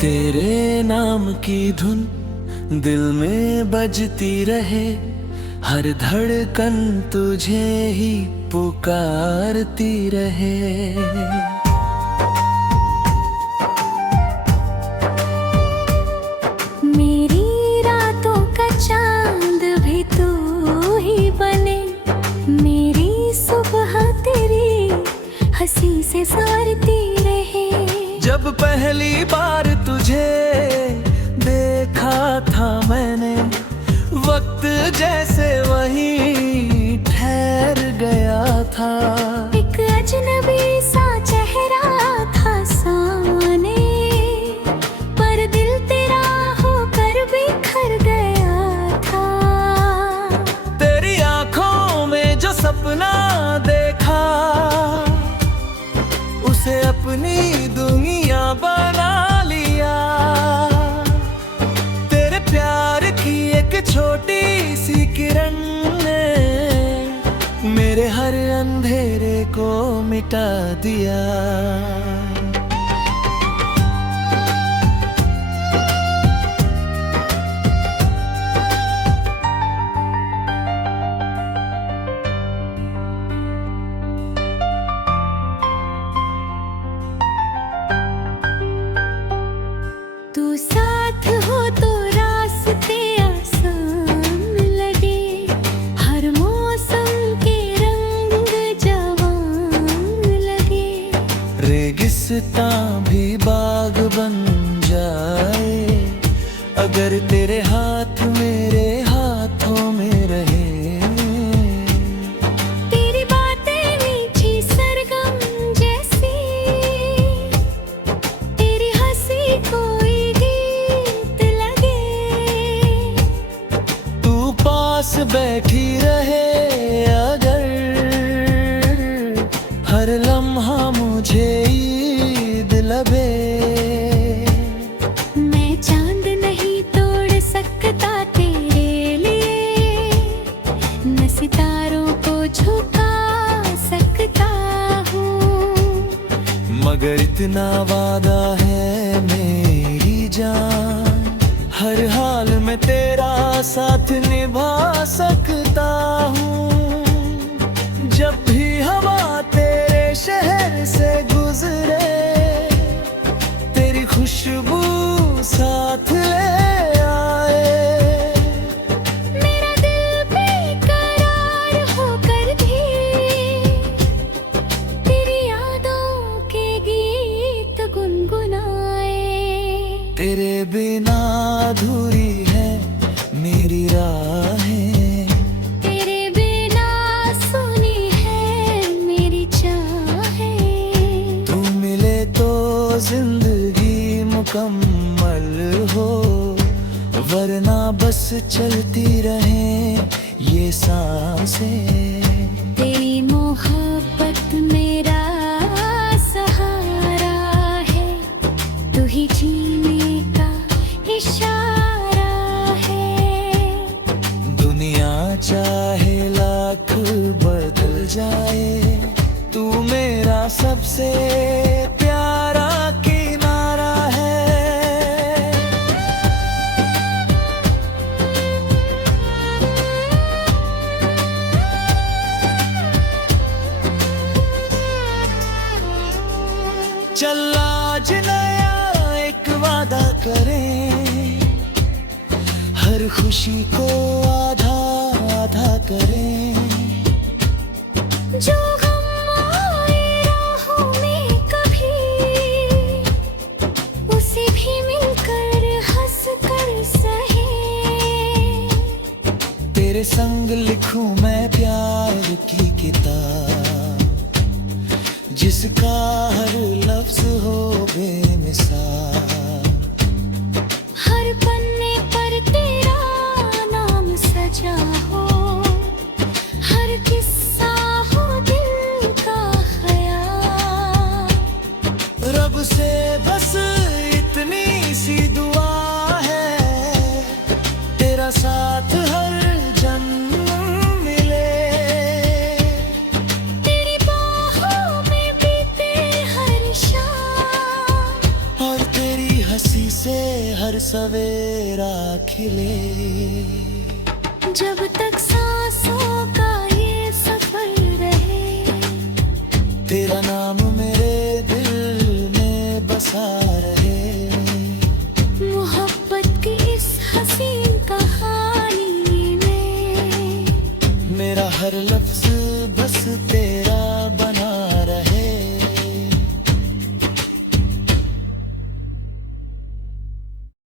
तेरे नाम की धुन दिल में बजती रहे, हर धड़कन तुझे ही पुकारती रहे। मेरी रातों का चांद भी तू ही बने, मेरी सुबह तेरी हंसी से संवरती रहे। जब पहली बार तुझे देखा था मैंने, वक्त जैसे वहीं ठहर गया था। एक अजनबी सा चेहरा था सामने, पर दिल तेरा होकर बिखर गया था। तेरी आंखों में जो सपना देखा, उसे अपनी दुनिया बना लिया। तेरे प्यार की एक छोटी सी किरण ने मेरे हर अंधेरे को मिटा दिया। तू साथ हो तो रास्ते आसान लगे, हर मौसम के रंग जवान लगे। रेगिस्तान भी बाग बन जाए, अगर तेरे हाथ मेरे हाथों में रहे। तेरी बातें मीठी सरगम जैसी, तेरी हंसी कोई गीत लगे। तू पास बैठी रहे अगर, हर लम्हा मुझे ईद लगे। मैं चांद नहीं तोड़ सकता तेरे लिए, न सितारों को झुका सकता हूँ। मगर इतना वादा है मेरी जान, हर हाल में तेरा साथ निभा सकता हूँ। जब भी हवा तेरे शहर से गुजरे, तेरी खुशबू साथ ले आए। मेरा दिल बेकरार होकर भी तेरी यादों के गीत गुनगुनाए। तेरे बिना अधूरी है मेरी राहें, तेरे बिना सुनी है मेरी चाहें। तू मिले तो जिंदगी मुकम्मल हो, वरना बस चलती रहें ये सांसें। तेरी मोहब्बत मेरा सहारा है, तू ही जीने का इशारा है। दुनिया चाहे लाख बदल जाए, तू मेरा सबसे प्यारा किनारा है। चल आज नया एक वादा करें, हर खुशी को आधा आधा करें। जो गम आए राहों में कभी, उसे भी मिलकर हंस कर सहे। तेरे संग लिखूं मैं प्यार की किताब, जिसका हर लफ्ज हो बेमिसाल। हर पन्ने पर तेरा नाम सजा हो, हर किस्सा हो दिल का ख्याल। रब से बस इतनी सी दुआ है, तेरा साथ हर जन्म मिले। तेरी बाहों में बीते हर शाम, और तेरी हंसी सवेरा खिले। जब तक